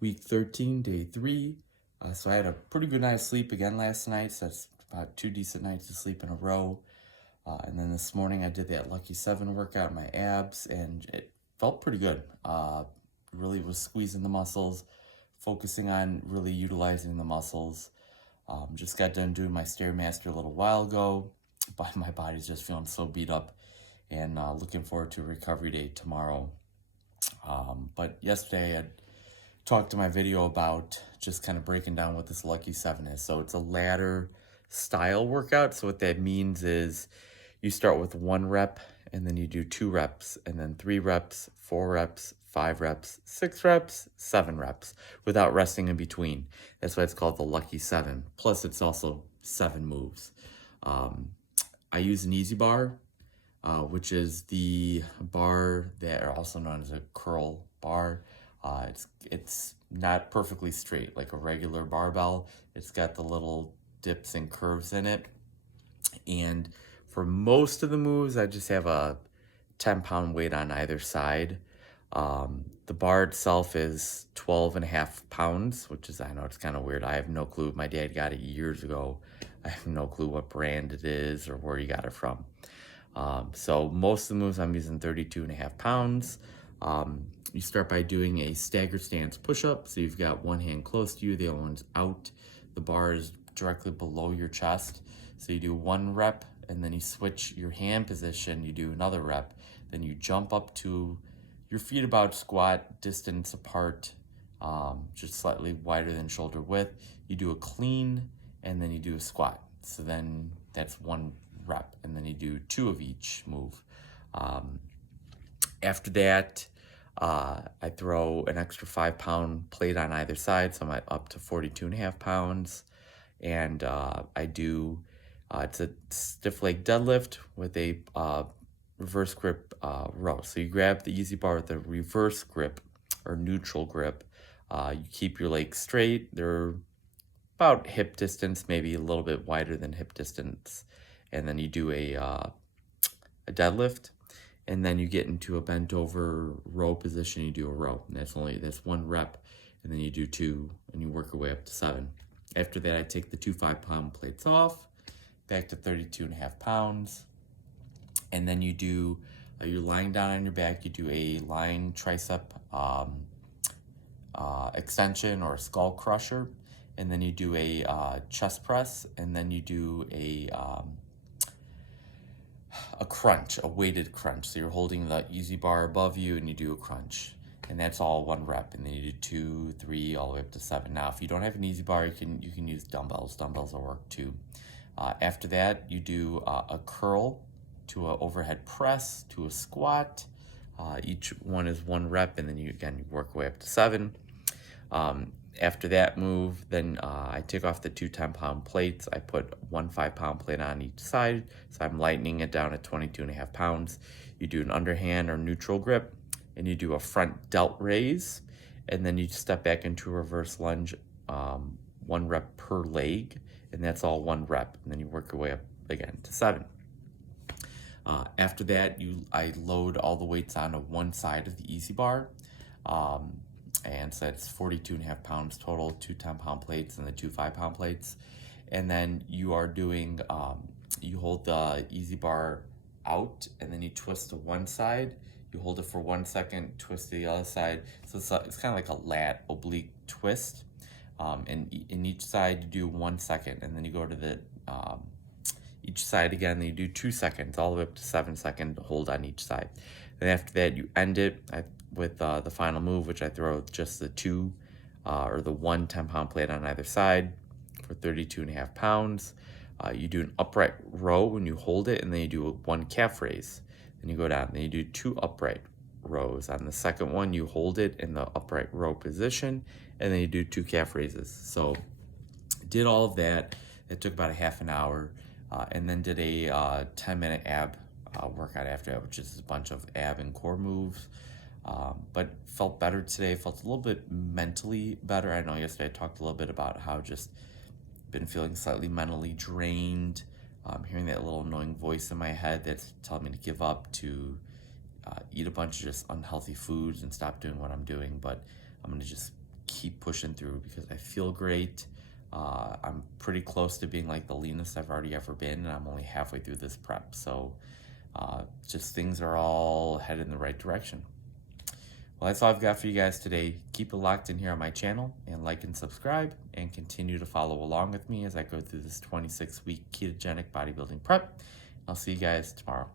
week 13, day 3. So I had a pretty good night's sleep again last night. So that's about 2 decent nights of sleep in a row. And then this morning I did that Lucky 7 workout, my abs, and it felt pretty good. Really was squeezing the muscles, focusing on really utilizing the muscles. Just got done doing my Stairmaster a little while ago, but my body's just feeling so beat up, and looking forward to a recovery day tomorrow. But yesterday I talked to my video about just kind of breaking down what this Lucky 7 is. So it's a ladder style workout. So what that means is you start with 1 rep, and then you do 2 reps, and then 3 reps, 4 reps, 5 reps, 6 reps, 7 reps without resting in between. That's why it's called the Lucky 7. Plus it's also 7 moves. I use an easy bar, which is the bar that are also known as a curl bar. It's not perfectly straight like a regular barbell. It's got the little dips and curves in it. And for most of the moves, I just have a 10-pound weight on either side. The bar itself is 12.5 pounds, which is, I know it's kind of weird. I have no clue. My dad got it years ago. I have no clue what brand it is or where he got it from. So most of the moves I'm using 32.5 pounds. You start by doing a stagger stance push-up. So you've got one hand close to you, the other one's out. The bar is directly below your chest. So you do 1 rep, and then you switch your hand position. You do another rep. Then you jump up to your feet about squat distance apart, just slightly wider than shoulder width. You do a clean, and then you do a squat. So then that's 1 rep, and then you do 2 of each move. After that, I throw an extra 5-pound plate on either side, so I'm at up to 42.5 pounds. And I do, it's a stiff leg deadlift with a reverse grip row. So you grab the easy bar with a reverse grip or neutral grip. You keep your legs straight. They're about hip distance, maybe a little bit wider than hip distance. And then you do a deadlift. And then you get into a bent over row position, you do a row. And that's 1 rep, and then you do 2, and you work your way up to 7. After that, I take the 2 5-pound plates off, back to 32.5 pounds. And then you do, you're lying down on your back, you do a lying tricep extension or a skull crusher. And then you do a chest press, and then you do a crunch, a weighted crunch. So you're holding the easy bar above you and you do a crunch, and that's all 1 rep. And then you do 2, 3, all the way up to 7. Now, if you don't have an easy bar, you can use dumbbells. Dumbbells will work too. After that, you do a curl to an overhead press to a squat. Each one is 1 rep, and then you work your way up to 7. After that move, then I take off the 2 10-pound plates. I put 1 5-pound plate on each side, so I'm lightening it down at 22.5 pounds. You do an underhand or neutral grip, and you do a front delt raise, and then you step back into a reverse lunge, 1 rep per leg, and that's all 1 rep, and then you work your way up again to 7. After that, I load all the weights onto one side of the easy bar. And so it's 42.5 pounds total, 2 10-pound plates and the 2 5-pound plates. And then you are doing, you hold the easy bar out, and then you twist to one side. You hold it for 1 second, twist to the other side. So it's kind of like a lat oblique twist. And in each side, you do 1 second, and then you go to the each side again, then you do 2 seconds, all the way up to 7-second hold on each side. Then after that, you end it with the final move, which I throw just the 2 or the 1 10-pound plate on either side for 32.5 pounds. You do an upright row when you hold it, and then you do 1 calf raise. Then you go down, then you do 2 upright rows. On the second one, you hold it in the upright row position, and then you do 2 calf raises. So did all of that. It took about a half an hour, and then did a 10-minute ab workout after that, which is a bunch of ab and core moves. But felt better today, felt a little bit mentally better. I know yesterday I talked a little bit about how just been feeling slightly mentally drained, hearing that little annoying voice in my head that's telling me to give up, to eat a bunch of just unhealthy foods and stop doing what I'm doing. But I'm going to just keep pushing through because I feel great. I'm pretty close to being like the leanest I've already ever been, and I'm only halfway through this prep. So just things are all headed in the right direction. Well, that's all I've got for you guys today. Keep it locked in here on my channel and like and subscribe, and continue to follow along with me as I go through this 26-week ketogenic bodybuilding prep. I'll see you guys tomorrow.